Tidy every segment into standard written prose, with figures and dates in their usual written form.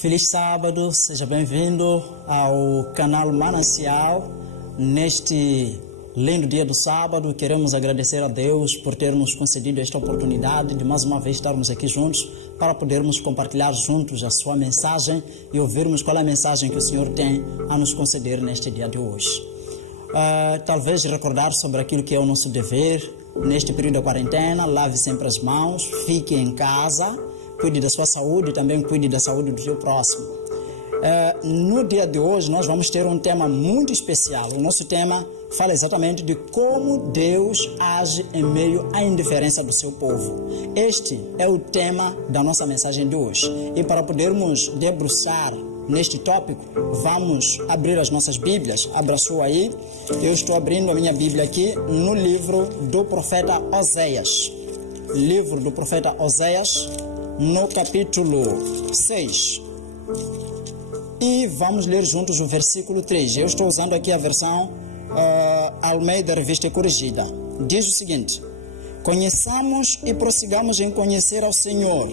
Feliz sábado, seja bem-vindo ao canal Manancial. Neste lindo dia do sábado, queremos agradecer a Deus por ter nos concedido esta oportunidade de mais uma vez estarmos aqui juntos para podermos compartilhar juntos a sua mensagem e ouvirmos qual é a mensagem que o Senhor tem a nos conceder neste dia de hoje. Talvez recordar sobre aquilo que é o nosso dever neste período da quarentena. Lave sempre as mãos, fique em casa, cuide da sua saúde e também cuide da saúde do seu próximo. No dia de hoje nós vamos ter um tema muito especial. O nosso tema fala exatamente de como Deus age em meio à indiferença do seu povo. Este é o tema da nossa mensagem de hoje. E para podermos debruçar neste tópico, vamos abrir as nossas Bíblias. Abra a sua aí. Eu estou abrindo a minha Bíblia aqui no livro do profeta Oséias. Livro do profeta Oséias, no capítulo 6. E vamos ler juntos o versículo 3. Eu estou usando aqui a versão Almeida Revista e Corrigida. Diz o seguinte: conheçamos e prossigamos em conhecer ao Senhor.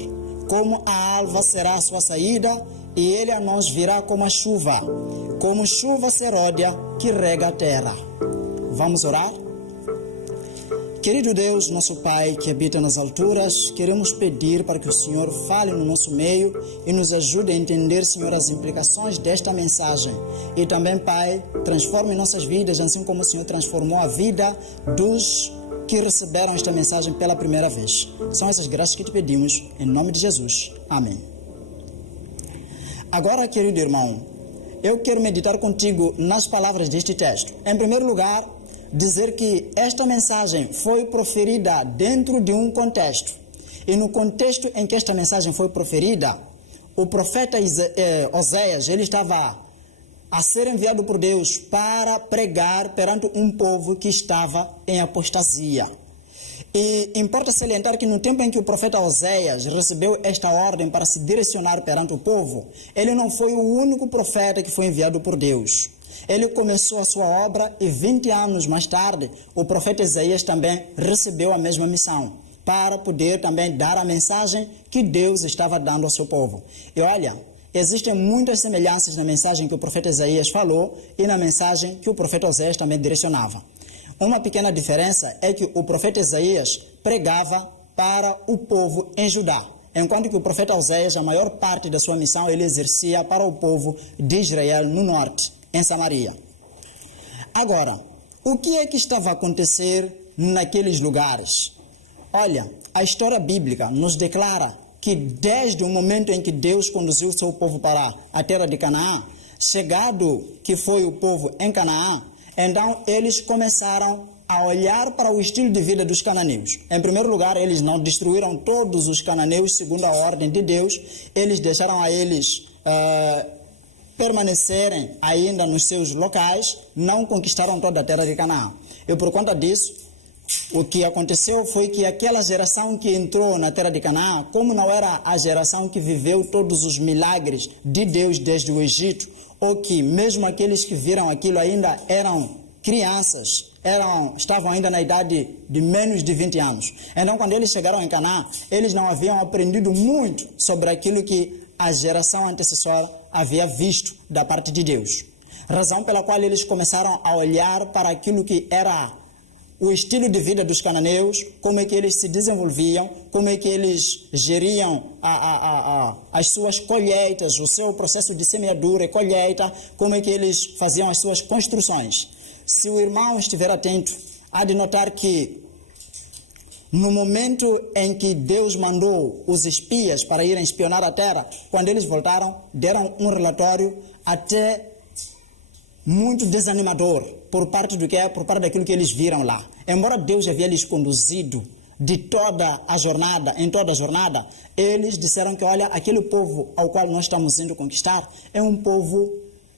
Como a alva será a sua saída, e ele a nós virá como chuva seródia que rega a terra. Vamos orar? Querido Deus, nosso Pai que habita nas alturas, queremos pedir para que o Senhor fale no nosso meio e nos ajude a entender, Senhor, as implicações desta mensagem. E também, Pai, transforme nossas vidas, assim como o Senhor transformou a vida dos que receberam esta mensagem pela primeira vez. São essas graças que te pedimos, em nome de Jesus. Amém. Agora, querido irmão, eu quero meditar contigo nas palavras deste texto. Em primeiro lugar, dizer que esta mensagem foi proferida dentro de um contexto. E no contexto em que esta mensagem foi proferida, o profeta Oséias, ele estava a ser enviado por Deus para pregar perante um povo que estava em apostasia. E importa salientar que no tempo em que o profeta Oséias recebeu esta ordem para se direcionar perante o povo, ele não foi o único profeta que foi enviado por Deus. Ele começou a sua obra e 20 anos mais tarde, o profeta Isaías também recebeu a mesma missão, para poder também dar a mensagem que Deus estava dando ao seu povo. E olha, existem muitas semelhanças na mensagem que o profeta Isaías falou e na mensagem que o profeta Oséias também direcionava. Uma pequena diferença é que o profeta Isaías pregava para o povo em Judá, enquanto que o profeta Oséias, a maior parte da sua missão, ele exercia para o povo de Israel no norte, em Samaria. Agora, o que é que estava a acontecer naqueles lugares? Olha, a história bíblica nos declara que desde o momento em que Deus conduziu o seu povo para a terra de Canaã, chegado que foi o povo em Canaã, então eles começaram a olhar para o estilo de vida dos cananeus. Em primeiro lugar, eles não destruíram todos os cananeus segundo a ordem de Deus, eles deixaram a eles permanecerem ainda nos seus locais, não conquistaram toda a terra de Canaã. E por conta disso, o que aconteceu foi que aquela geração que entrou na terra de Canaã, como não era a geração que viveu todos os milagres de Deus desde o Egito, ou que mesmo aqueles que viram aquilo ainda eram crianças, estavam ainda na idade de menos de 20 anos. Então, quando eles chegaram em Canaã, eles não haviam aprendido muito sobre aquilo que a geração antecessora havia visto da parte de Deus. Razão pela qual eles começaram a olhar para aquilo que era o estilo de vida dos cananeus, como é que eles se desenvolviam, como é que eles geriam as suas colheitas, o seu processo de semeadura e colheita, como é que eles faziam as suas construções. Se o irmão estiver atento, há de notar que no momento em que Deus mandou os espias para irem espionar a terra, quando eles voltaram, deram um relatório até muito desanimador por parte daquilo que eles viram lá. Embora Deus havia lhes conduzido em toda a jornada, eles disseram que, olha, aquele povo ao qual nós estamos indo conquistar é um povo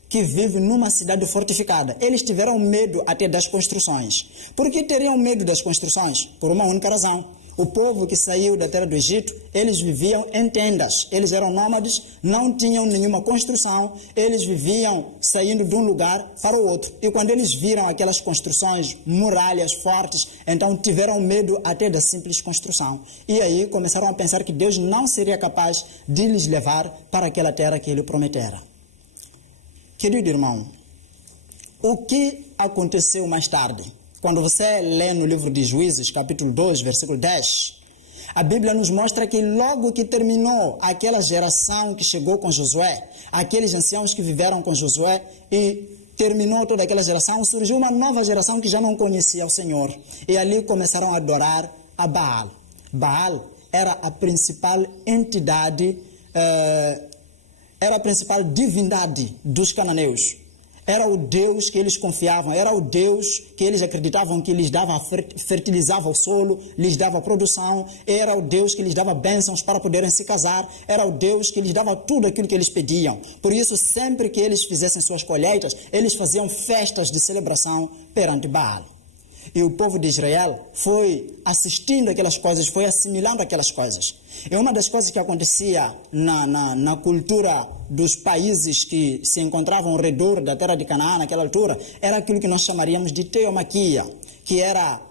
que vive numa cidade fortificada. Eles tiveram medo até das construções. Por que teriam medo das construções? Por uma única razão. O povo que saiu da terra do Egito, eles viviam em tendas, eles eram nômades, não tinham nenhuma construção, eles viviam saindo de um lugar para o outro. E quando eles viram aquelas construções, muralhas fortes, então tiveram medo até da simples construção. E aí começaram a pensar que Deus não seria capaz de lhes levar para aquela terra que ele prometera. Querido irmão, o que aconteceu mais tarde? Quando você lê no livro de Juízes, capítulo 2, versículo 10, a Bíblia nos mostra que logo que terminou aquela geração que chegou com Josué, aqueles anciãos que viveram com Josué e terminou toda aquela geração, surgiu uma nova geração que já não conhecia o Senhor. E ali começaram a adorar a Baal. Baal era a principal entidade, era a principal divindade dos cananeus. Era o Deus que eles confiavam, era o Deus que eles acreditavam que lhes dava, fertilizava o solo, lhes dava produção, era o Deus que lhes dava bênçãos para poderem se casar, era o Deus que lhes dava tudo aquilo que eles pediam. Por isso, sempre que eles fizessem suas colheitas, eles faziam festas de celebração perante Baal. E o povo de Israel foi assistindo aquelas coisas, foi assimilando aquelas coisas. E uma das coisas que acontecia na cultura dos países que se encontravam ao redor da terra de Canaã naquela altura, era aquilo que nós chamaríamos de teomaquia, que era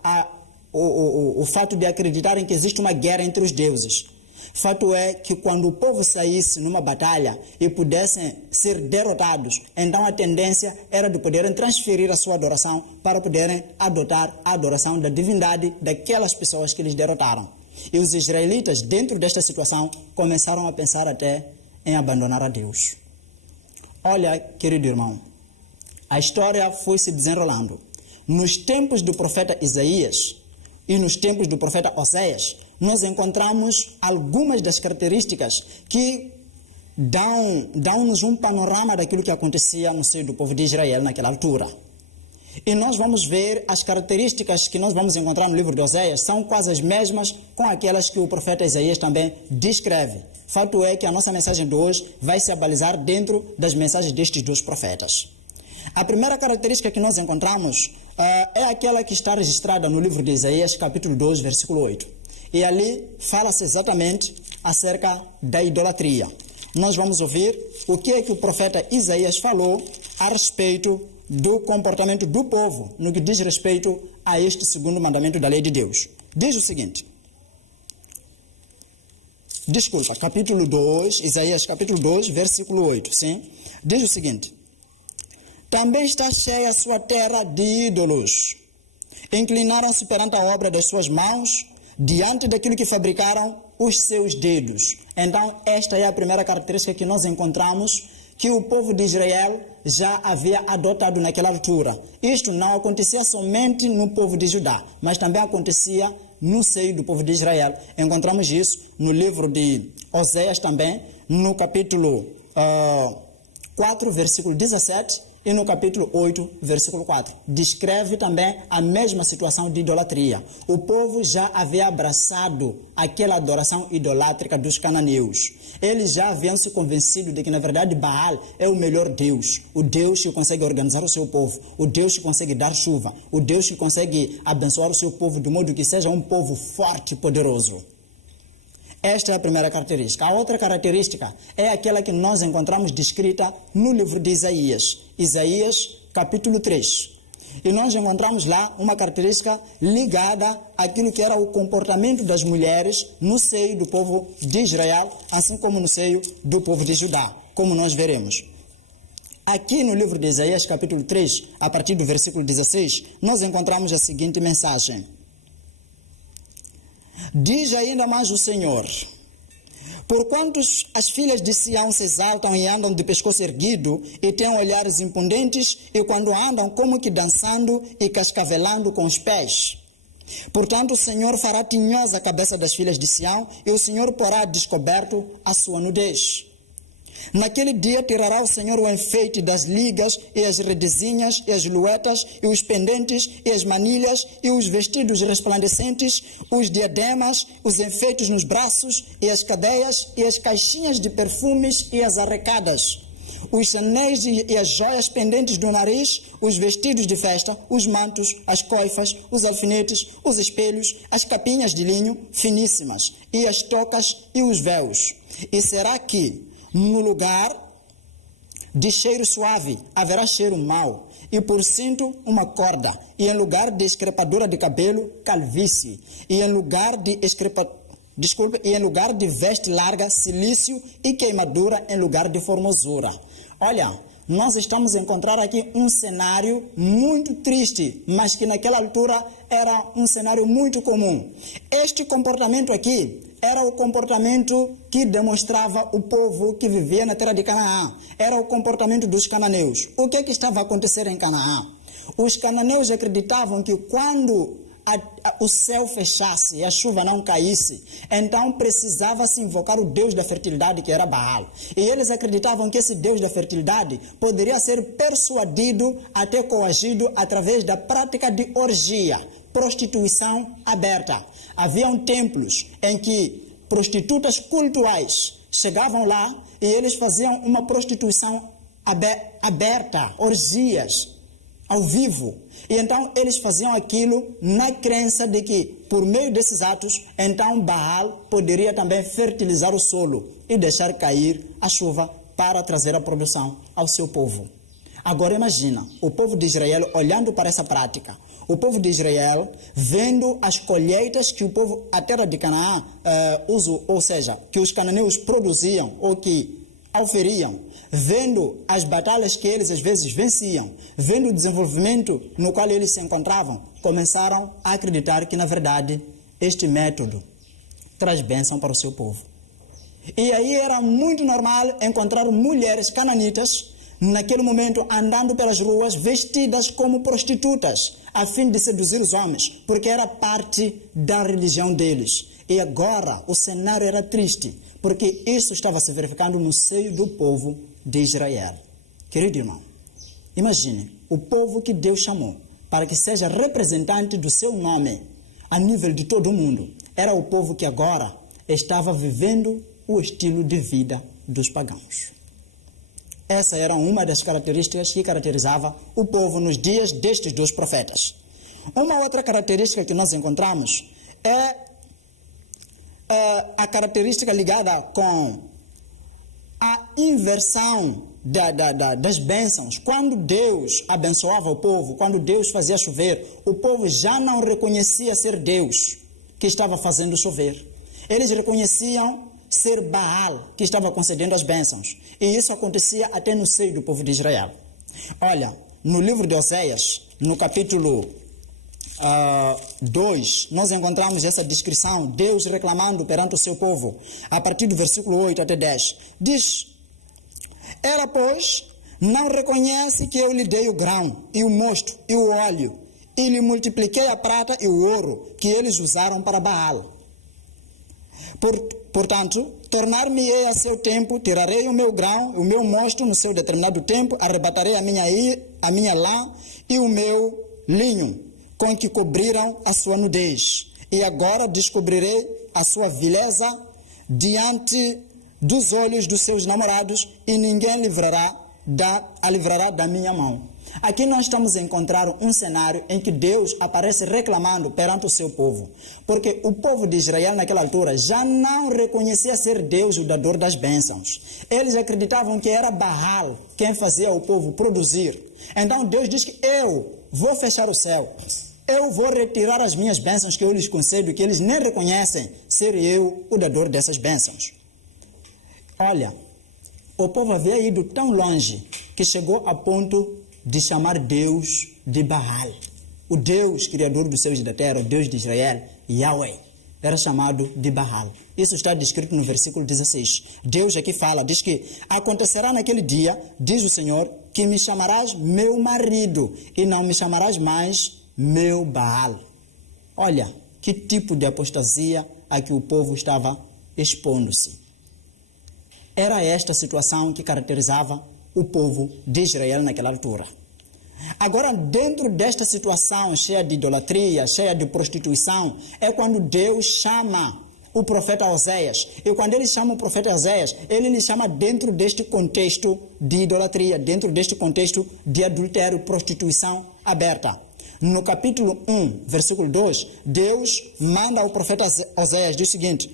o fato de acreditarem que existe uma guerra entre os deuses. Fato é que quando o povo saísse numa batalha e pudessem ser derrotados, então a tendência era de poderem transferir a sua adoração para poderem adotar a adoração da divindade daquelas pessoas que eles derrotaram. E os israelitas, dentro desta situação, começaram a pensar até em abandonar a Deus. Olha, querido irmão, a história foi se desenrolando. Nos tempos do profeta Isaías e nos tempos do profeta Oséias, nós encontramos algumas das características que dão-nos um panorama daquilo que acontecia no seio do povo de Israel naquela altura. E nós vamos ver as características que nós vamos encontrar no livro de Oséias, são quase as mesmas com aquelas que o profeta Isaías também descreve. Fato é que a nossa mensagem de hoje vai se abalizar dentro das mensagens destes dois profetas. A primeira característica que nós encontramos é aquela que está registrada no livro de Isaías, capítulo 2, versículo 8. E ali fala-se exatamente acerca da idolatria. Nós vamos ouvir o que é que o profeta Isaías falou a respeito do comportamento do povo no que diz respeito a este segundo mandamento da lei de Deus. Diz o seguinte, capítulo 2, Isaías capítulo 2, versículo 8, sim? Diz o seguinte, também está cheia a sua terra de ídolos, inclinaram-se perante a obra das suas mãos, diante daquilo que fabricaram os seus dedos. Então, esta é a primeira característica que nós encontramos que o povo de Israel já havia adotado naquela altura. Isto não acontecia somente no povo de Judá, mas também acontecia no seio do povo de Israel. Encontramos isso no livro de Oséias também, no capítulo 4, versículo 17, e no capítulo 8, versículo 4, descreve também a mesma situação de idolatria. O povo já havia abraçado aquela adoração idolátrica dos cananeus. Eles já haviam se convencido de que, na verdade, Baal é o melhor Deus. O Deus que consegue organizar o seu povo. O Deus que consegue dar chuva. O Deus que consegue abençoar o seu povo de modo que seja um povo forte e poderoso. Esta é a primeira característica. A outra característica é aquela que nós encontramos descrita no livro de Isaías. Isaías, capítulo 3. E nós encontramos lá uma característica ligada àquilo que era o comportamento das mulheres no seio do povo de Israel, assim como no seio do povo de Judá, como nós veremos. Aqui no livro de Isaías, capítulo 3, a partir do versículo 16, nós encontramos a seguinte mensagem. Diz ainda mais o Senhor, porquanto as filhas de Sião se exaltam e andam de pescoço erguido e têm olhares impudentes e quando andam como que dançando e cascavelando com os pés. Portanto o Senhor fará tinhosa a cabeça das filhas de Sião e o Senhor porá descoberto a sua nudez. Naquele dia tirará o Senhor o enfeite das ligas e as redezinhas e as luetas e os pendentes e as manilhas e os vestidos resplandecentes, os diademas, os enfeites nos braços e as cadeias e as caixinhas de perfumes e as arrecadas. os anéis e as joias pendentes do nariz, os vestidos de festa, os mantos, as coifas, os alfinetes, os espelhos, as capinhas de linho finíssimas, e as tocas e os véus. E será que, no lugar de cheiro suave, haverá cheiro mau, e por cinto uma corda, e em lugar de escrepadura de cabelo, calvície, e em lugar de veste larga, cilício, e queimadura em lugar de formosura. Olha, nós estamos a encontrar aqui um cenário muito triste, mas que naquela altura era um cenário muito comum. Este comportamento aqui era o comportamento que demonstrava o povo que vivia na terra de Canaã. Era o comportamento dos cananeus. O que é que estava a acontecer em Canaã? Os cananeus acreditavam que quando o céu fechasse e a chuva não caísse, então precisava-se invocar o Deus da fertilidade, que era Baal. E eles acreditavam que esse Deus da fertilidade poderia ser persuadido, até coagido, através da prática de orgia, prostituição aberta. Haviam templos em que prostitutas cultuais chegavam lá e eles faziam uma prostituição aberta, orgias, ao vivo. E então eles faziam aquilo na crença de que, por meio desses atos, então Baal poderia também fertilizar o solo e deixar cair a chuva para trazer a produção ao seu povo. Agora imagina, o povo de Israel olhando para essa prática, o povo de Israel vendo as colheitas que a terra de Canaã ou seja, que os cananeus produziam ou que auferiam, vendo as batalhas que eles às vezes venciam, vendo o desenvolvimento no qual eles se encontravam, começaram a acreditar que, na verdade, este método traz bênção para o seu povo. E aí era muito normal encontrar mulheres cananitas, naquele momento, andando pelas ruas, vestidas como prostitutas, a fim de seduzir os homens, porque era parte da religião deles. E agora o cenário era triste, porque isso estava se verificando no seio do povo de Israel. Querido irmão, imagine, o povo que Deus chamou para que seja representante do seu nome a nível de todo o mundo, era o povo que agora estava vivendo o estilo de vida dos pagãos. Essa era uma das características que caracterizava o povo nos dias destes dois profetas. Uma outra característica que nós encontramos é a característica ligada com a inversão das bênçãos. Quando Deus abençoava o povo, quando Deus fazia chover, o povo já não reconhecia ser Deus que estava fazendo chover. Eles reconheciam ser Baal que estava concedendo as bênçãos. E isso acontecia até no seio do povo de Israel. Olha, no livro de Oséias, no capítulo 2, nós encontramos essa descrição, Deus reclamando perante o seu povo, a partir do versículo 8 até 10. Diz: ela, pois, não reconhece que eu lhe dei o grão, e o mosto, e o óleo, e lhe multipliquei a prata e o ouro, que eles usaram para Baal. Portanto, tornar-me-ei a seu tempo, tirarei o meu grão, o meu mosto no seu determinado tempo, arrebatarei a minha lã e o meu linho, com que cobriram a sua nudez. E agora descobrirei a sua vileza diante dos olhos dos seus namorados, e ninguém a livrará da minha mão. Aqui nós estamos a encontrar um cenário em que Deus aparece reclamando perante o seu povo, porque o povo de Israel naquela altura já não reconhecia ser Deus o dador das bênçãos. Eles acreditavam que era Baal quem fazia o povo produzir. Então Deus diz que eu vou fechar o céu, eu vou retirar as minhas bênçãos que eu lhes concedo, que eles nem reconhecem ser eu o dador dessas bênçãos. Olha, o povo havia ido tão longe que chegou a ponto de chamar Deus de Baal. O Deus criador dos céus e da terra, o Deus de Israel, Yahweh, era chamado de Baal. Isso está descrito no versículo 16. Deus aqui fala, diz que acontecerá naquele dia, diz o Senhor, que me chamarás meu marido e não me chamarás mais meu Baal. Olha, que tipo de apostasia a que o povo estava expondo-se. Era esta situação que caracterizava o povo de Israel naquela altura. Agora, dentro desta situação cheia de idolatria, cheia de prostituição, é quando Deus chama o profeta Oséias. E quando ele chama o profeta Oséias, ele lhe chama dentro deste contexto de idolatria, dentro deste contexto de adultério, prostituição aberta. No capítulo 1, versículo 2, Deus manda ao profeta Oséias, diz o seguinte: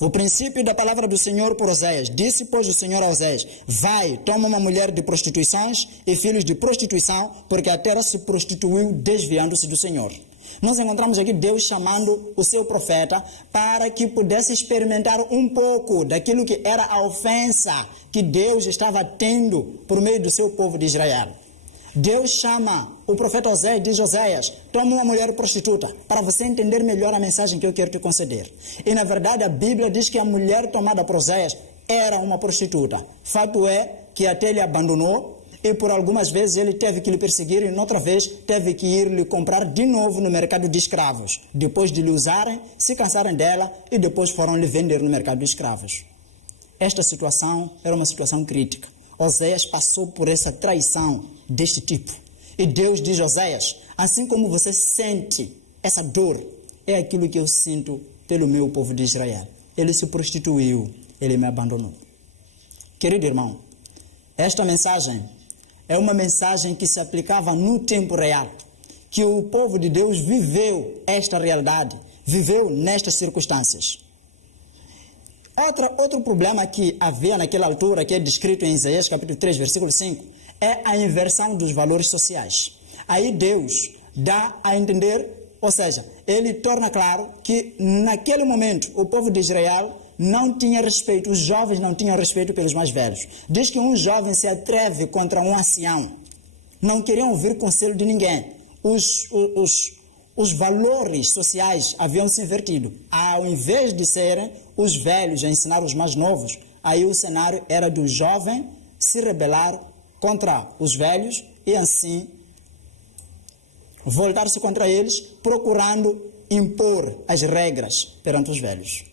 o princípio da palavra do Senhor por Oséias. Disse, pois, o Senhor a Oséias: vai, toma uma mulher de prostituições e filhos de prostituição, porque a terra se prostituiu desviando-se do Senhor. Nós encontramos aqui Deus chamando o seu profeta para que pudesse experimentar um pouco daquilo que era a ofensa que Deus estava tendo por meio do seu povo de Israel. Deus chama o profeta Oséias e diz: Oséias, toma uma mulher prostituta, para você entender melhor a mensagem que eu quero te conceder. E na verdade a Bíblia diz que a mulher tomada por Oséias era uma prostituta. Fato é que até ele abandonou, e por algumas vezes ele teve que lhe perseguir, e noutra vez teve que ir lhe comprar de novo no mercado de escravos. Depois de lhe usarem, se cansarem dela, e depois foram lhe vender no mercado de escravos. Esta situação era uma situação crítica. Oséias passou por essa traição deste tipo. E Deus diz a Oséias: assim como você sente essa dor, é aquilo que eu sinto pelo meu povo de Israel. Ele se prostituiu, ele me abandonou. Querido irmão, esta mensagem é uma mensagem que se aplicava no tempo real, que o povo de Deus viveu esta realidade, viveu nestas circunstâncias. Outro problema que havia naquela altura, que é descrito em Isaías capítulo 3, versículo 5, é a inversão dos valores sociais. Aí Deus dá a entender, ou seja, ele torna claro que naquele momento o povo de Israel não tinha respeito, os jovens não tinham respeito pelos mais velhos. Diz que um jovem se atreve contra um ancião. Não queriam ouvir conselho de ninguém. Os valores sociais haviam se invertido. Ao invés de serem os velhos a ensinar os mais novos, aí o cenário era do jovem se rebelar contra os velhos e assim voltar-se contra eles, procurando impor as regras perante os velhos.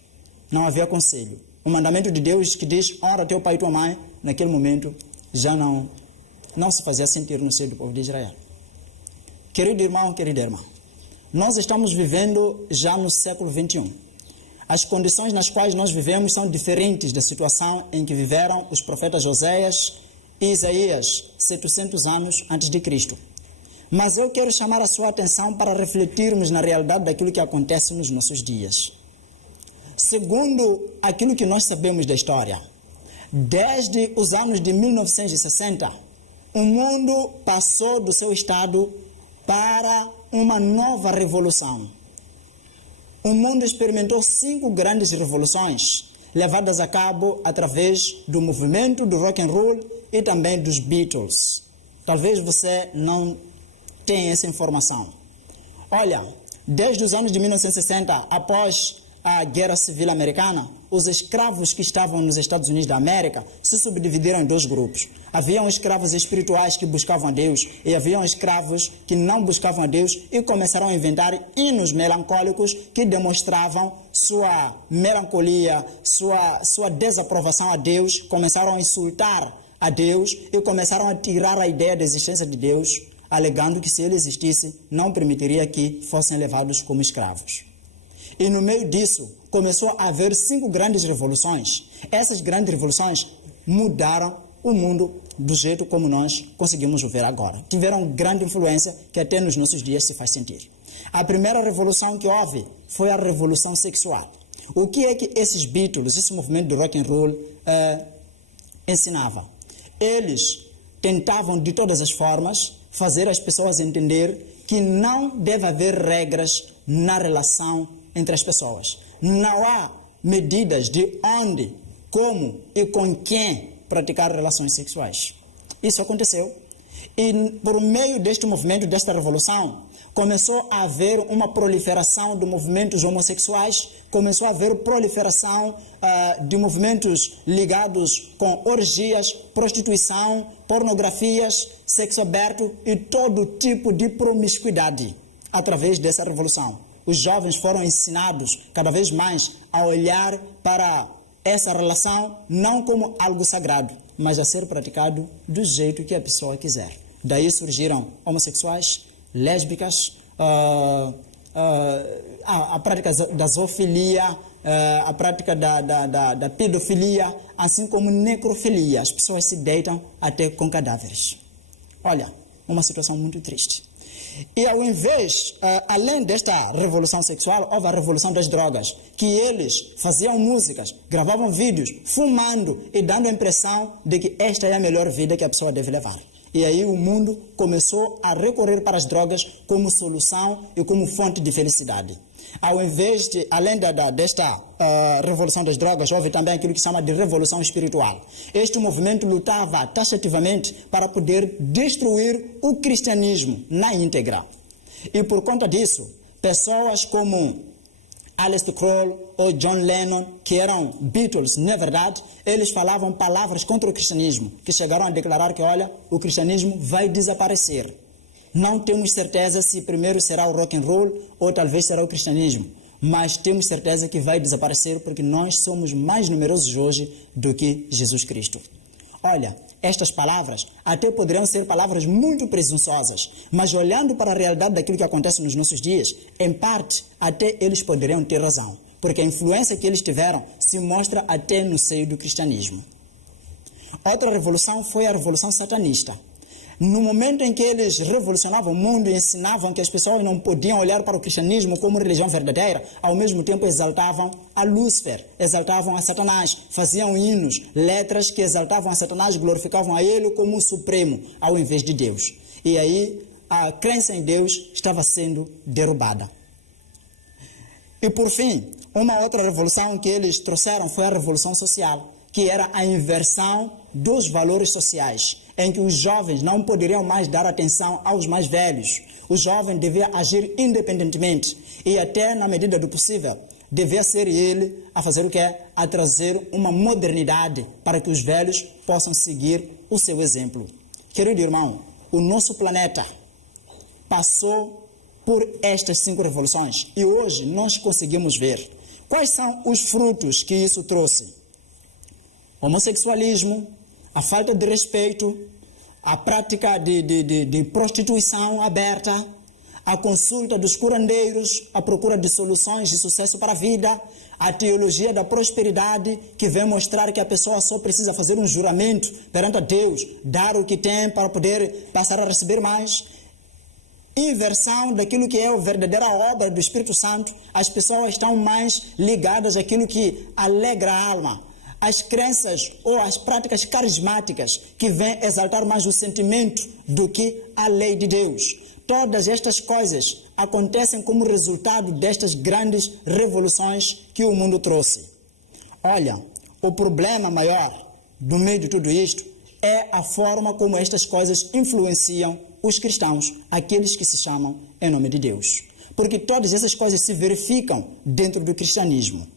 Não havia conselho. O mandamento de Deus que diz: honra teu pai e tua mãe, naquele momento já não se fazia sentir no seio do povo de Israel. Querido irmão, querida irmã, nós estamos vivendo já no século 21. As condições nas quais nós vivemos são diferentes da situação em que viveram os profetas Oséias e Isaías 700 anos antes de Cristo. Mas eu quero chamar a sua atenção para refletirmos na realidade daquilo que acontece nos nossos dias. Segundo aquilo que nós sabemos da história, desde os anos de 1960, o mundo passou do seu estado para uma nova revolução. O mundo experimentou 5 grandes revoluções, levadas a cabo através do movimento do rock and roll e também dos Beatles. Talvez você não tenha essa informação. Olha, desde os anos de 1960, após a Guerra Civil Americana, os escravos que estavam nos Estados Unidos da América se subdividiram em 2 grupos. Haviam escravos espirituais que buscavam a Deus e haviam escravos que não buscavam a Deus e começaram a inventar hinos melancólicos que demonstravam sua melancolia, sua desaprovação a Deus, começaram a insultar a Deus e começaram a tirar a ideia da existência de Deus, alegando que se ele existisse, não permitiria que fossem levados como escravos. E no meio disso, começou a haver 5 grandes revoluções. Essas grandes revoluções mudaram o mundo do jeito como nós conseguimos ver agora. Tiveram grande influência que até nos nossos dias se faz sentir. A primeira revolução que houve foi a revolução sexual. O que é que esses Beatles, esse movimento do rock and roll, ensinava? Eles tentavam de todas as formas fazer as pessoas entender que não deve haver regras na relação entre as pessoas. Não há medidas de onde, como e com quem praticar relações sexuais. Isso aconteceu. E por meio deste movimento, desta revolução, começou a haver uma proliferação de movimentos homossexuais, começou a haver proliferação de movimentos ligados com orgias, prostituição, pornografias, sexo aberto e todo tipo de promiscuidade através dessa revolução. Os jovens foram ensinados cada vez mais a olhar para essa relação não como algo sagrado, mas a ser praticado do jeito que a pessoa quiser. Daí surgiram homossexuais, lésbicas, a prática da zoofilia, a prática da pedofilia, assim como necrofilia. As pessoas se deitam até com cadáveres. Olha, uma situação muito triste. E ao invés, além desta revolução sexual, houve a revolução das drogas, que eles faziam músicas, gravavam vídeos, fumando e dando a impressão de que esta é a melhor vida que a pessoa deve levar. E aí o mundo começou a recorrer para as drogas como solução e como fonte de felicidade. Ao invés de, além desta revolução das drogas, houve também aquilo que se chama de revolução espiritual. Este movimento lutava taxativamente para poder destruir o cristianismo na íntegra. E por conta disso, pessoas como Aleister Crowley ou John Lennon, que eram Beatles, na verdade, eles falavam palavras contra o cristianismo, que chegaram a declarar que, olha, o cristianismo vai desaparecer. Não temos certeza se primeiro será o rock and roll ou talvez será o cristianismo, mas temos certeza que vai desaparecer porque nós somos mais numerosos hoje do que Jesus Cristo. Olha, estas palavras até poderiam ser palavras muito presunçosas, mas olhando para a realidade daquilo que acontece nos nossos dias, em parte, até eles poderiam ter razão, porque a influência que eles tiveram se mostra até no seio do cristianismo. Outra revolução foi a revolução satanista. No momento em que eles revolucionavam o mundo e ensinavam que as pessoas não podiam olhar para o cristianismo como religião verdadeira, ao mesmo tempo exaltavam a Lúcifer, exaltavam a Satanás, faziam hinos, letras que exaltavam a Satanás, glorificavam a ele como o supremo, ao invés de Deus. E aí a crença em Deus estava sendo derrubada. E por fim, uma outra revolução que eles trouxeram foi a revolução social, que era a inversão dos valores sociais, em que os jovens não poderiam mais dar atenção aos mais velhos. O jovem devia agir independentemente e até, na medida do possível, devia ser ele a fazer o quê? A trazer uma modernidade para que os velhos possam seguir o seu exemplo. Querido irmão, o nosso planeta passou por estas 5 revoluções e hoje nós conseguimos ver quais são os frutos que isso trouxe. Homossexualismo, a falta de respeito, a prática de prostituição aberta, a consulta dos curandeiros, a procura de soluções de sucesso para a vida, a teologia da prosperidade, que vem mostrar que a pessoa só precisa fazer um juramento perante a Deus, dar o que tem para poder passar a receber mais. Inversão daquilo que é a verdadeira obra do Espírito Santo, as pessoas estão mais ligadas àquilo que alegra a alma. As crenças ou as práticas carismáticas que vêm exaltar mais o sentimento do que a lei de Deus. Todas estas coisas acontecem como resultado destas grandes revoluções que o mundo trouxe. Olha, o problema maior no meio de tudo isto é a forma como estas coisas influenciam os cristãos, aqueles que se chamam em nome de Deus. Porque todas essas coisas se verificam dentro do cristianismo.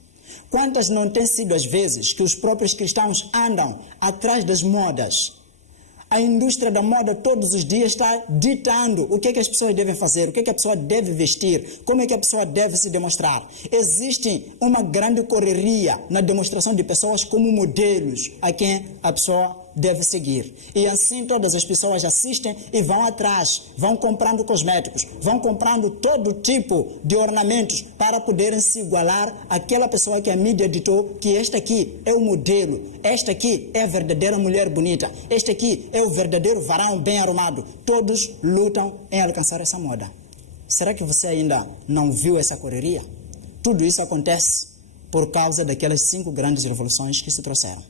Quantas não têm sido as vezes que os próprios cristãos andam atrás das modas? A indústria da moda todos os dias está ditando o que é que as pessoas devem fazer, o que é que a pessoa deve vestir, como é que a pessoa deve se demonstrar. Existe uma grande correria na demonstração de pessoas como modelos a quem a pessoa deve seguir. E assim todas as pessoas assistem e vão atrás, vão comprando cosméticos, vão comprando todo tipo de ornamentos para poderem se igualar àquela pessoa que a mídia ditou que este aqui é o modelo, esta aqui é a verdadeira mulher bonita, este aqui é o verdadeiro varão bem arrumado. Todos lutam em alcançar essa moda. Será que você ainda não viu essa correria? Tudo isso acontece por causa daquelas 5 grandes revoluções que se trouxeram.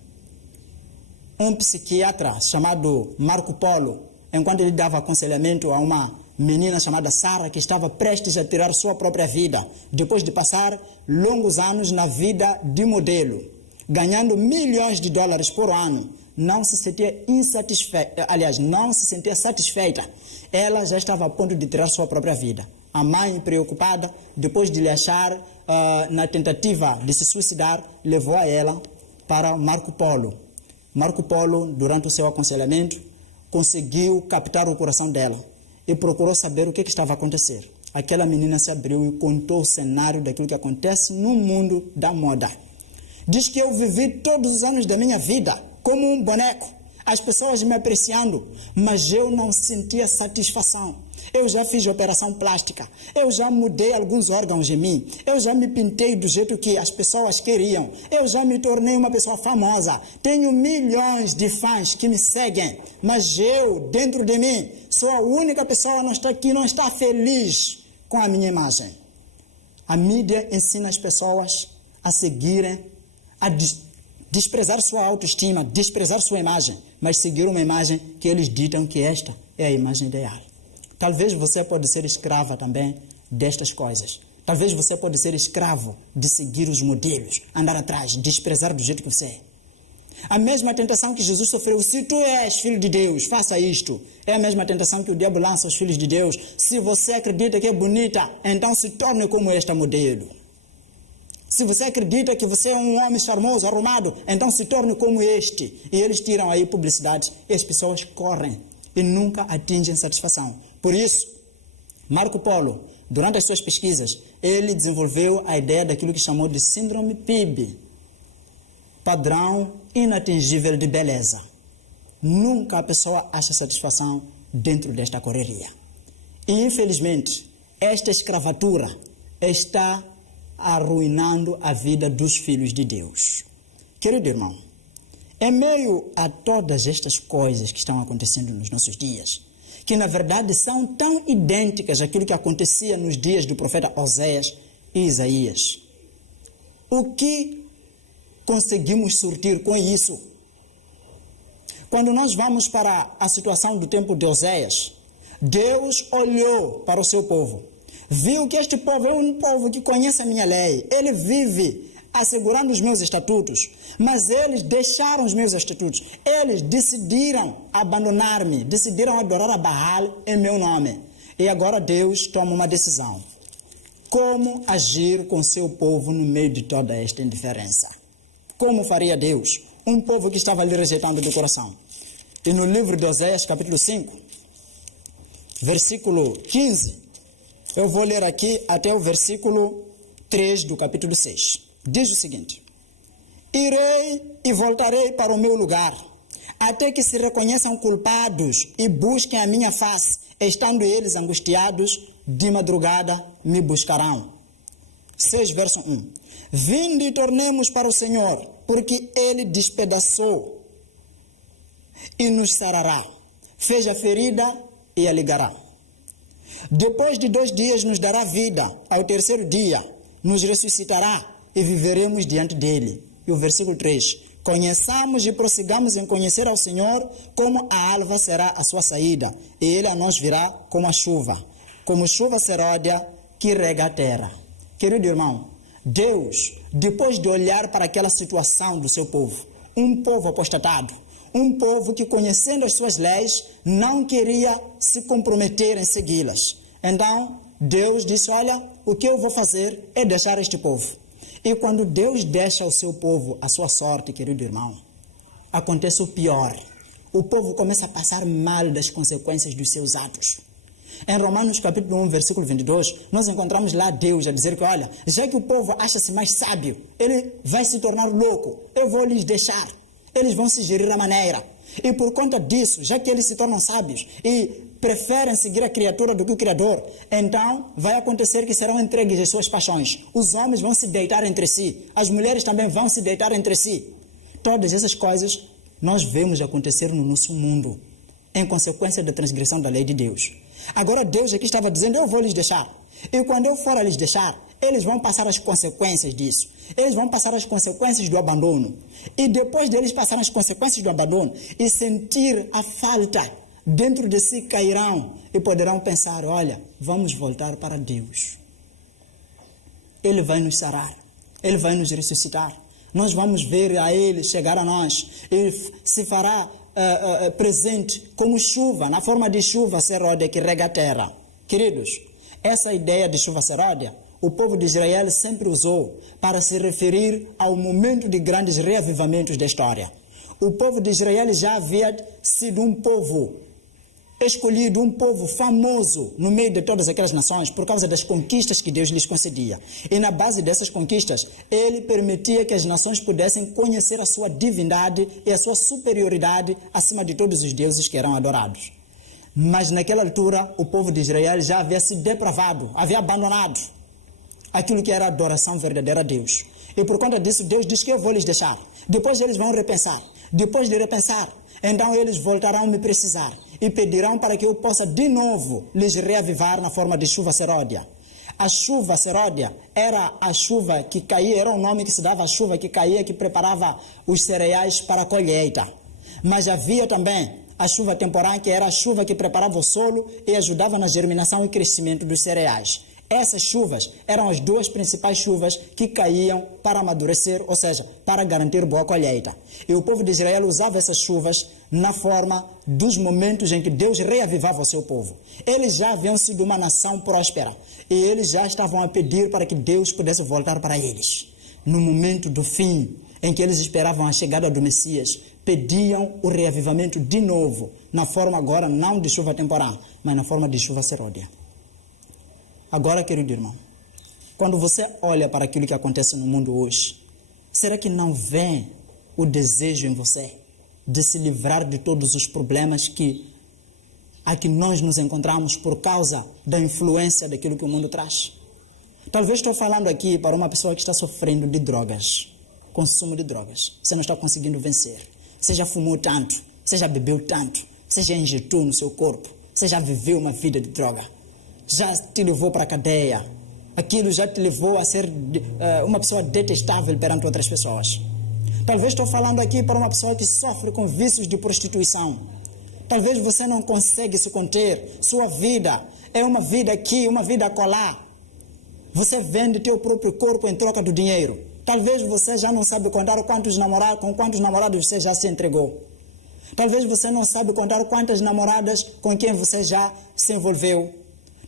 Um psiquiatra chamado Marco Polo, enquanto ele dava aconselhamento a uma menina chamada Sara, que estava prestes a tirar sua própria vida, depois de passar longos anos na vida de modelo, ganhando milhões de dólares por ano, não se sentia insatisfeita, não se sentia satisfeita. Ela já estava a ponto de tirar sua própria vida. A mãe, preocupada, depois de lhe achar na tentativa de se suicidar, levou a ela para Marco Polo. Marco Polo, durante o seu aconselhamento, conseguiu captar o coração dela e procurou saber o que estava a acontecer. Aquela menina se abriu e contou o cenário daquilo que acontece no mundo da moda. Diz que eu vivi todos os anos da minha vida como um boneco, as pessoas me apreciando, mas eu não sentia satisfação. Eu já fiz operação plástica. Eu já mudei alguns órgãos em mim. Eu já me pintei do jeito que as pessoas queriam. Eu já me tornei uma pessoa famosa. Tenho milhões de fãs que me seguem. Mas eu, dentro de mim, sou a única pessoa que não está feliz com a minha imagem. A mídia ensina as pessoas a seguirem, a desprezar sua autoestima, desprezar sua imagem, mas seguir uma imagem que eles ditam que esta é a imagem ideal. Talvez você pode ser escrava também destas coisas. Talvez você pode ser escravo de seguir os modelos, andar atrás, desprezar do jeito que você é. A mesma tentação que Jesus sofreu, se tu és filho de Deus, faça isto. É a mesma tentação que o diabo lança aos filhos de Deus. Se você acredita que é bonita, então se torne como esta modelo. Se você acredita que você é um homem charmoso, arrumado, então se torne como este. E eles tiram aí publicidades e as pessoas correm e nunca atingem satisfação. Por isso, Marco Polo, durante as suas pesquisas, ele desenvolveu a ideia daquilo que chamou de síndrome PIB, padrão inatingível de beleza. Nunca a pessoa acha satisfação dentro desta correria. E, infelizmente, esta escravatura está arruinando a vida dos filhos de Deus. Querido irmão, em meio a todas estas coisas que estão acontecendo nos nossos dias, que na verdade são tão idênticas àquilo que acontecia nos dias do profeta Oséias e Isaías, o que conseguimos surtir com isso? Quando nós vamos para a situação do tempo de Oséias, Deus olhou para o seu povo, viu que este povo é um povo que conhece a minha lei, ele vive assegurando os meus estatutos, mas eles deixaram os meus estatutos, eles decidiram abandonar-me, decidiram adorar a Baal em meu nome. E agora Deus toma uma decisão. Como agir com seu povo no meio de toda esta indiferença? Como faria Deus? Um povo que estava ali rejeitando do coração. E no livro de Oséias, capítulo 5, versículo 15, eu vou ler aqui até o versículo 3 do capítulo 6. Diz o seguinte: irei e voltarei para o meu lugar, até que se reconheçam culpados e busquem a minha face, estando eles angustiados, de madrugada me buscarão. 6, verso 1. Vinde e tornemos para o Senhor, porque Ele despedaçou e nos sarará, fez a ferida e a ligará. Depois de 2 dias nos dará vida, ao terceiro dia nos ressuscitará e viveremos diante dele. E o versículo 3. Conheçamos e prossigamos em conhecer ao Senhor, como a alva será a sua saída, e ele a nós virá como a chuva, como chuva seródia que rega a terra. Querido irmão, Deus, depois de olhar para aquela situação do seu povo, um povo apostatado, um povo que, conhecendo as suas leis, não queria se comprometer em segui-las. Então, Deus disse: olha, o que eu vou fazer é deixar este povo. E quando Deus deixa o seu povo a sua sorte, querido irmão, acontece o pior. O povo começa a passar mal das consequências dos seus atos. Em Romanos capítulo 1, versículo 22, nós encontramos lá Deus a dizer que, olha, já que o povo acha-se mais sábio, ele vai se tornar louco, eu vou lhes deixar, eles vão se gerir à maneira. E por conta disso, já que eles se tornam sábios e preferem seguir a criatura do que o Criador, então vai acontecer que serão entregues às suas paixões. Os homens vão se deitar entre si, as mulheres também vão se deitar entre si. Todas essas coisas nós vemos acontecer no nosso mundo, em consequência da transgressão da lei de Deus. Agora Deus aqui estava dizendo: eu vou lhes deixar. E quando eu for a lhes deixar, eles vão passar as consequências disso. Eles vão passar as consequências do abandono. E depois deles passarem as consequências do abandono e sentir a falta, dentro de si cairão e poderão pensar: olha, vamos voltar para Deus. Ele vai nos sarar, Ele vai nos ressuscitar. Nós vamos ver a Ele chegar a nós. Ele se fará presente como chuva, na forma de chuva seródia que rega a terra. Queridos, essa ideia de chuva seródia, o povo de Israel sempre usou para se referir ao momento de grandes reavivamentos da história. O povo de Israel já havia sido um povo escolhido, um povo famoso no meio de todas aquelas nações por causa das conquistas que Deus lhes concedia. E na base dessas conquistas, Ele permitia que as nações pudessem conhecer a sua divindade e a sua superioridade acima de todos os deuses que eram adorados. Mas naquela altura o povo de Israel já havia se depravado, havia abandonado aquilo que era a adoração verdadeira a Deus. E por conta disso Deus diz que eu vou lhes deixar. Depois eles vão repensar. Depois de repensar, então eles voltarão a me precisar e pedirão para que eu possa de novo lhes reavivar na forma de chuva seródia. A chuva seródia era a chuva que caía, era o nome que se dava à chuva que caía, que preparava os cereais para a colheita. Mas havia também a chuva temporânea, que era a chuva que preparava o solo e ajudava na germinação e crescimento dos cereais. Essas chuvas eram as duas principais chuvas que caíam para amadurecer, ou seja, para garantir boa colheita. E o povo de Israel usava essas chuvas na forma dos momentos em que Deus reavivava o seu povo. Eles já haviam sido uma nação próspera e eles já estavam a pedir para que Deus pudesse voltar para eles. No momento do fim, em que eles esperavam a chegada do Messias, pediam o reavivamento de novo, na forma agora não de chuva temporal, mas na forma de chuva seródia. Agora, querido irmão, quando você olha para aquilo que acontece no mundo hoje, será que não vem o desejo em você de se livrar de todos os problemas a que nós nos encontramos por causa da influência daquilo que o mundo traz? Talvez estou falando aqui para uma pessoa que está sofrendo de drogas, consumo de drogas. Você não está conseguindo vencer. Você já fumou tanto, você já bebeu tanto, você já injetou no seu corpo, você já viveu uma vida de droga. Já te levou para a cadeia. Aquilo já te levou a ser uma pessoa detestável perante outras pessoas. Talvez estou falando aqui para uma pessoa que sofre com vícios de prostituição. Talvez você não consegue se conter. Sua vida é uma vida aqui, uma vida acolá. Você vende teu próprio corpo em troca do dinheiro. Talvez você já não sabe contar com quantos namorados você já se entregou. Talvez você não sabe contar quantas namoradas com quem você já se envolveu.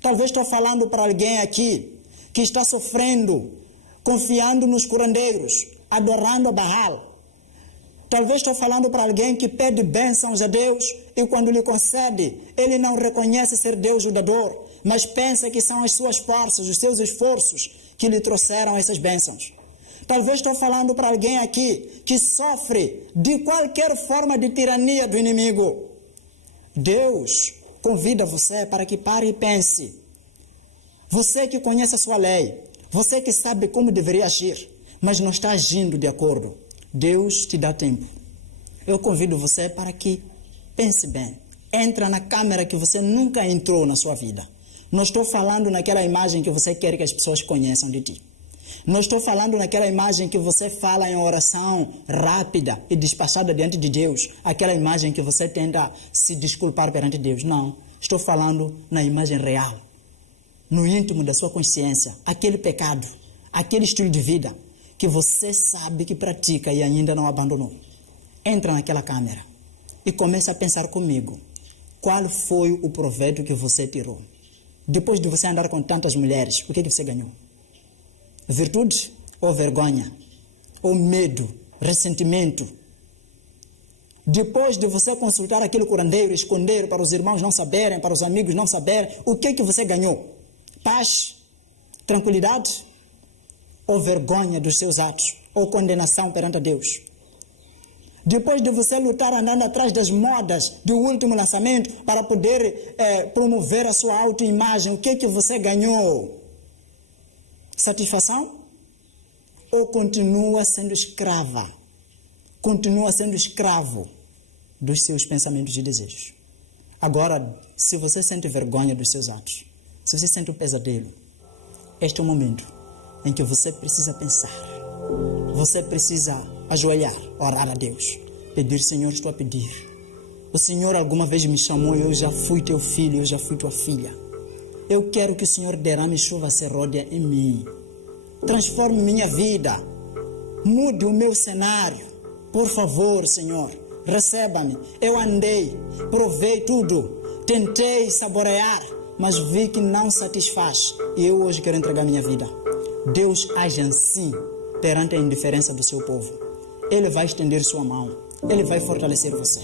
Talvez estou falando para alguém aqui que está sofrendo, confiando nos curandeiros, adorando a Baal. Talvez estou falando para alguém que pede bênçãos a Deus e quando lhe concede, ele não reconhece ser Deus o dador, mas pensa que são as suas forças, os seus esforços que lhe trouxeram essas bênçãos. Talvez estou falando para alguém aqui que sofre de qualquer forma de tirania do inimigo. Deus convida você para que pare e pense. Você que conhece a sua lei, você que sabe como deveria agir, mas não está agindo de acordo. Deus te dá tempo. Eu convido você para que pense bem. Entra na câmera que você nunca entrou na sua vida. Não estou falando naquela imagem que você quer que as pessoas conheçam de ti. Não estou falando naquela imagem que você fala em oração rápida e despachada diante de Deus. Aquela imagem que você tenta se desculpar perante Deus. Não. Estou falando na imagem real. No íntimo da sua consciência. Aquele pecado. Aquele estilo de vida que você sabe que pratica e ainda não abandonou. Entra naquela câmera e começa a pensar comigo. Qual foi o proveito que você tirou? Depois de você andar com tantas mulheres, o que você ganhou? Virtude ou vergonha? Ou medo, ressentimento? Depois de você consultar aquele curandeiro, esconder para os irmãos não saberem, para os amigos não saberem, o que você ganhou? Paz? Tranquilidade? Ou vergonha dos seus atos? Ou condenação perante a Deus? Depois de você lutar andando atrás das modas do último lançamento para poder promover a sua autoimagem, o que você ganhou? Satisfação? Ou continua sendo escrava? Continua sendo escravo dos seus pensamentos e desejos? Agora, se você sente vergonha dos seus atos, se você sente um pesadelo, este é o momento em que você precisa pensar. Você precisa ajoelhar, orar a Deus, pedir: Senhor, estou a pedir. O Senhor alguma vez me chamou e eu já fui teu filho, eu já fui tua filha. Eu quero que o Senhor derrame chuva seródia em mim. Transforme minha vida. Mude o meu cenário. Por favor, Senhor, receba-me. Eu andei, provei tudo, tentei saborear, mas vi que não satisfaz. E eu hoje quero entregar minha vida. Deus age assim perante a indiferença do seu povo. Ele vai estender sua mão. Ele vai fortalecer você.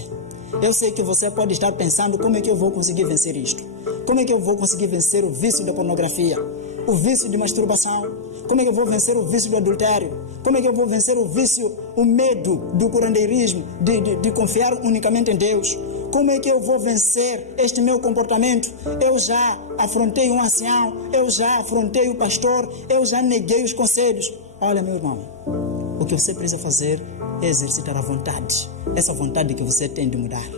Eu sei que você pode estar pensando: como é que eu vou conseguir vencer isto? Como é que eu vou conseguir vencer o vício da pornografia? O vício de masturbação? Como é que eu vou vencer o vício do adultério? Como é que eu vou vencer o vício, o medo do curandeirismo, de confiar unicamente em Deus? Como é que eu vou vencer este meu comportamento? Eu já afrontei um ancião, eu já afrontei o pastor, eu já neguei os conselhos. Olha, meu irmão, o que você precisa fazer é exercitar a vontade. Essa vontade que você tem de mudar.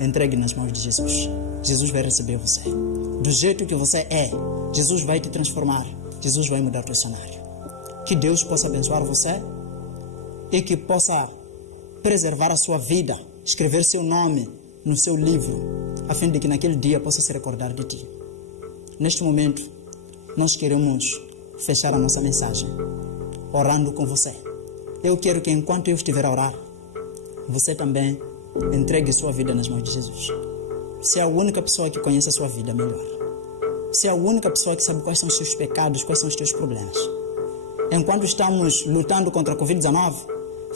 Entregue nas mãos de Jesus. Jesus vai receber você. Do jeito que você é, Jesus vai te transformar. Jesus vai mudar o teu cenário. Que Deus possa abençoar você e que possa preservar a sua vida, escrever seu nome no seu livro, a fim de que naquele dia possa se recordar de ti. Neste momento, nós queremos fechar a nossa mensagem orando com você. Eu quero que enquanto eu estiver a orar, você também entregue sua vida nas mãos de Jesus. Você é a única pessoa que conhece a sua vida melhor. Você é a única pessoa que sabe quais são os seus pecados, quais são os teus problemas. Enquanto estamos lutando contra a Covid-19,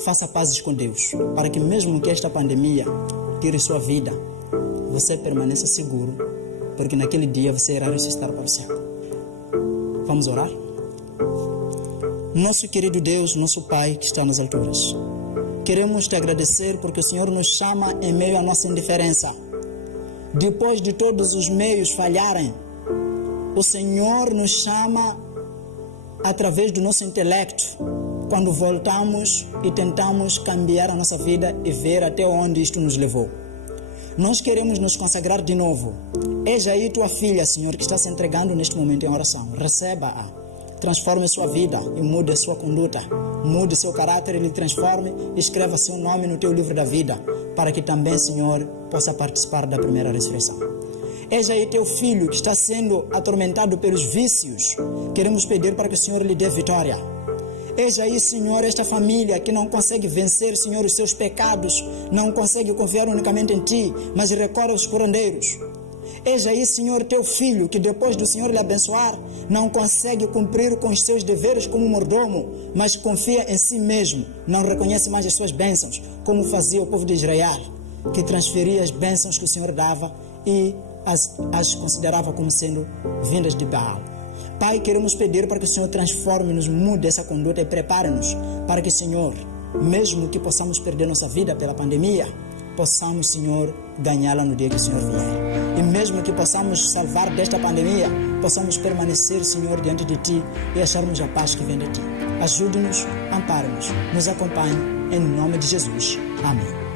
faça pazes com Deus, para que mesmo que esta pandemia tire sua vida, você permaneça seguro, porque naquele dia você irá ressuscitar para o céu. Vamos orar? Nosso querido Deus, nosso Pai que está nas alturas, queremos te agradecer porque o Senhor nos chama em meio à nossa indiferença. Depois de todos os meios falharem, o Senhor nos chama através do nosso intelecto, quando voltamos e tentamos cambiar a nossa vida e ver até onde isto nos levou. Nós queremos nos consagrar de novo. Eis aí tua filha, Senhor, que está se entregando neste momento em oração. Receba-a, transforme sua vida e mude sua conduta. Mude seu caráter e lhe transforme e escreva seu nome no teu livro da vida, para que também, Senhor, possa participar da primeira ressurreição. Eis aí teu filho que está sendo atormentado pelos vícios. Queremos pedir para que o Senhor lhe dê vitória. Eis aí, Senhor, esta família que não consegue vencer, Senhor, os seus pecados, não consegue confiar unicamente em Ti, mas recorre aos curandeiros. Eis aí, Senhor, teu filho que depois do Senhor lhe abençoar, não consegue cumprir com os seus deveres como mordomo, mas confia em si mesmo, não reconhece mais as suas bênçãos, como fazia o povo de Israel, que transferia as bênçãos que o Senhor dava e as considerava como sendo vindas de Baal. Pai, queremos pedir para que o Senhor transforme-nos, mude essa conduta e prepare-nos para que, Senhor, mesmo que possamos perder nossa vida pela pandemia, possamos, Senhor, ganhá-la no dia que o Senhor vier. E mesmo que possamos salvar desta pandemia, possamos permanecer, Senhor, diante de Ti e acharmos a paz que vem de Ti. Ajude-nos, ampare-nos, nos acompanhe, em nome de Jesus. Amém.